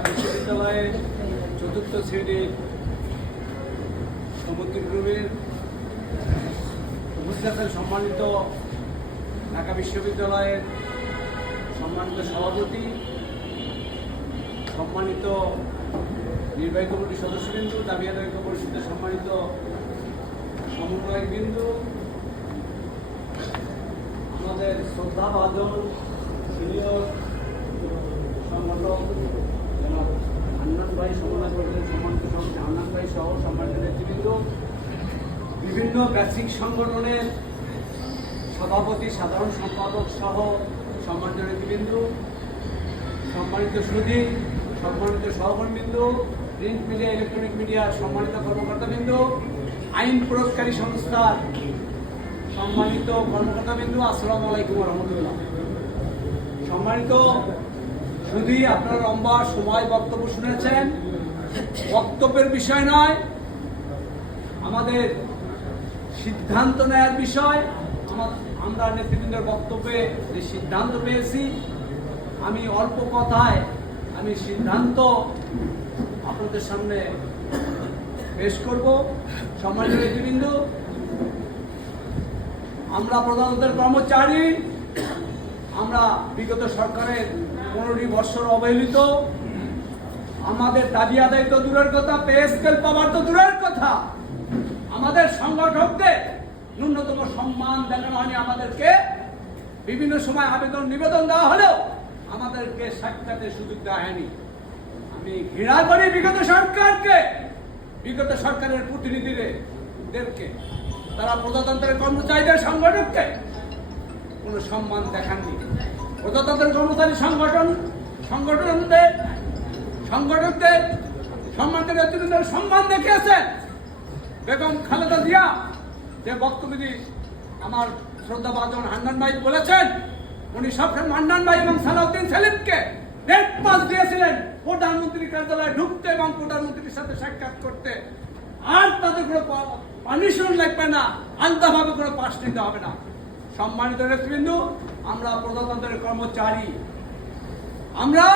ঢাকা বিশ্ববিদ্যালয়ের চতুর্থ শ্রেণির সমুদ্র গ্রুপের উপস্থিত সম্মানিত ঢাকা বিশ্ববিদ্যালয়ের সম্মানিত সভাপতি, সম্মানিত নির্বাহী কমিটির সদস্যবৃন্দ, দাবি আদায় পরিষদের সম্মানিত সমন্বয়ক বিন্দু আমাদের শ্রদ্ধা ভাজন সিনিয়র সংগঠক ভাই সমন্বয় করেছেন সম্মানিত সভাপতি হান্নান ভাই সহ সম্মানিত নেতৃবৃন্দ, বিভিন্ন বেসিক সংগঠনের সভাপতি, সাধারণ সম্পাদক সহ সম্মানিত নেতৃবৃন্দ, সম্মানিত সুধী, সম্মানিত সহকর্মীবৃন্দ প্রিন্ট মিডিয়া ইলেকট্রনিক মিডিয়া সম্মানিত কর্মকর্তাবৃন্দ, আইন প্রয়োগকারী সংস্থার সম্মানিত কর্মকর্তাবৃন্দ, আসসালামু আলাইকুম রহমতুল্লাহ। সম্মানিত শুধু আপনারা লম্বা সময় বক্তব্য শুনেছেন, বক্তব্যের বিষয় নয়, আমাদের সিদ্ধান্ত নেয়ার বিষয় আমার আমরা নেতৃবৃন্দের বক্তব্যে যে সিদ্ধান্ত পেয়েছি, আমি অল্প কথায় আমি সিদ্ধান্ত আপনাদের সামনে পেশ করব। সম্মানিত নেতৃবৃন্দ, আমরা প্রধানমন্ত্রীর কর্মচারী, আমরা বিগত সরকারের পনেরোটি বৎসর অবহেলিত। আমাদের দাবি আদায় তো দূরের কথা, পে স্কেল পাওয়ার তো দূরের কথা। আমাদের সংগঠকদের ন্যূনতম সম্মান দেখানো হয়নি আমাদেরকে বিভিন্ন সময় আবেদন, নিবেদন দেওয়া হলেও আমাদেরকে সাক্ষাতের সুযোগ দেওয়া হয়নি। আমি ঘৃণা করি বিগত সরকারকে, বিগত সরকারের প্রতিনিধিদেরকে, তারা প্রজাতন্ত্রের কর্মচারীদের সংগঠককে কোনো সম্মান দেখাননি। প্রজাতন্ত্রের কর্মচারী সংগঠন, সংগঠনদের, সংগঠকদের সম্মানকে নেতৃবৃন্দের সম্মান দেখিয়েছেন বেগম খালেদা জিয়া। যে বক্তব্যটি আমার শ্রদ্ধাভাজন হান্নান ভাই বলেছেন, উনি সবসময় হান্নান ভাই এবং সালাউদ্দিন সেলিমকে রেড পাস দিয়েছিলেন প্রধানমন্ত্রীর কার্যালয়ে ঢুকতে এবং প্রধানমন্ত্রীর সাথে সাক্ষাৎ করতে। আর তাদের কোনো পারমিশন লাগবে না, আলাদাভাবে কোনো পাস নিতে হবে না। সম্মানিত নেতৃবৃন্দ আমরা প্রজাতন্ত্রের কর্মচারী। আমরা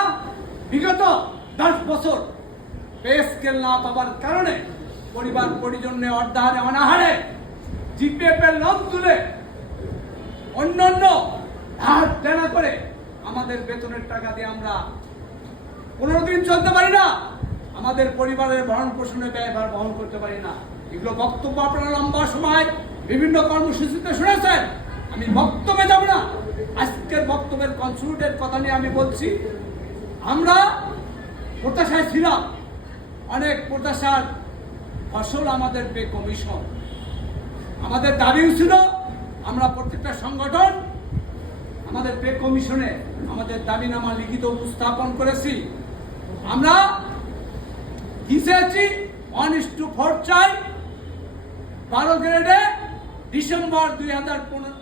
বিগত দশ বছর পে স্কেল না পাওয়ার কারণে পরিবার পরিজন্যে অর্ধাহারে অনাহারে জিপিএফ এর নাম তুলে অন্যান্য ধার দেনা করে আমাদের বেতনের টাকা দিয়ে আমরা পনেরো দিন চলতে পারি না, আমাদের পরিবারের ভরণ পোষণের ব্যয়ভার বহন করতে পারি না। এগুলো বক্তব্য আপনারা লম্বা সময় বিভিন্ন কর্মসূচিতে শুনেছেন। আমি বক্তব্যে যাব না। আজকের বক্তব্যের কনসুলেটের কথা নিয়ে আমি বলছি, আমরা প্রত্যাশায় ছিলাম। অনেক প্রত্যাশার ফসল আমাদের পে কমিশন আমাদের দাবিও ছিল, আমরা প্রত্যেকটা সংগঠন আমাদের পে কমিশনে আমাদের দাবিনামা লিখিত উপস্থাপন করেছি। আমরা কি ওয়ান ইস টু ফোর চাই। বারো গ্রেডে ডিসেম্বর দুই হাজার পনেরো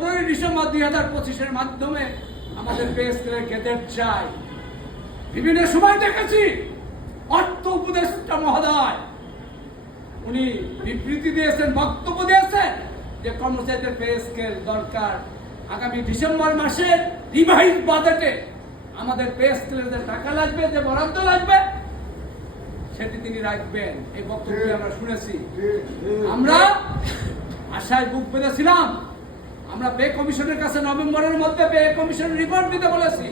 পনেরোই ডিসেম্বর দুই হাজার পঁচিশের মাধ্যমে আমাদের পে স্কেলের গেজেট চাই বিভিন্ন সময় দেখেছি অর্থ উপদেষ্টা মহোদয় উনি বিবৃতি দিয়েছেন বক্তব্য দিয়েছেন যে কর্মচারীদের পে স্কেল দরকার। আগামী ডিসেম্বর মাসে রিভাইজ বাজেটে আমাদের পে স্কেলের যে টাকা লাগবে যে বরাদ্দ লাগবে সেটি তিনি রাখবেন। এই বক্তব্য আমরা শুনেছি। আমরা আশায় বুক বেঁধেছিলাম আমরা পে কমিশনের কাছে নভেম্বরের মধ্যে পে কমিশন রিপোর্ট দিতে বলেছি।